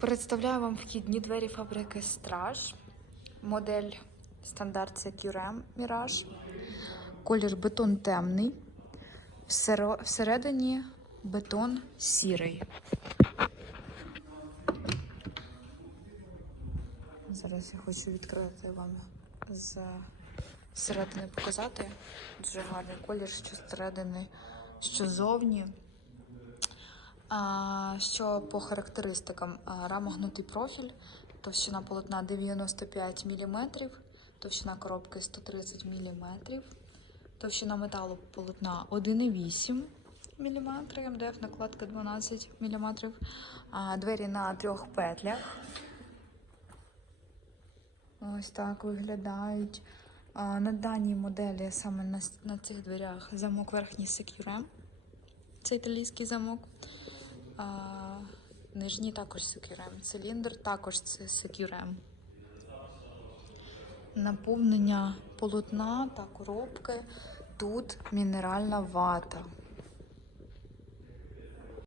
Представляю вам вхідні двері фабрики Страж. Модель стандарт Securem Mirage. Колір бетон темний. Всередині бетон сірий. Зараз я хочу відкрити вам з середини показати. Дуже гарний колір, що зсередини, що ззовні. Що по характеристикам А, рама гнутий профіль, товщина полотна 95 мм, товщина коробки 130 мм, товщина металу полотна 1,8 мм, МДФ накладка 12 мм, двері на трьох петлях. Ось так виглядають. На даній моделі саме на, на цих дверях замок верхній Secure. Це італійський замок. А, Нижні також секюрем. Циліндр також це секюрем. Наповнення полотна та коробки. Тут мінеральна вата.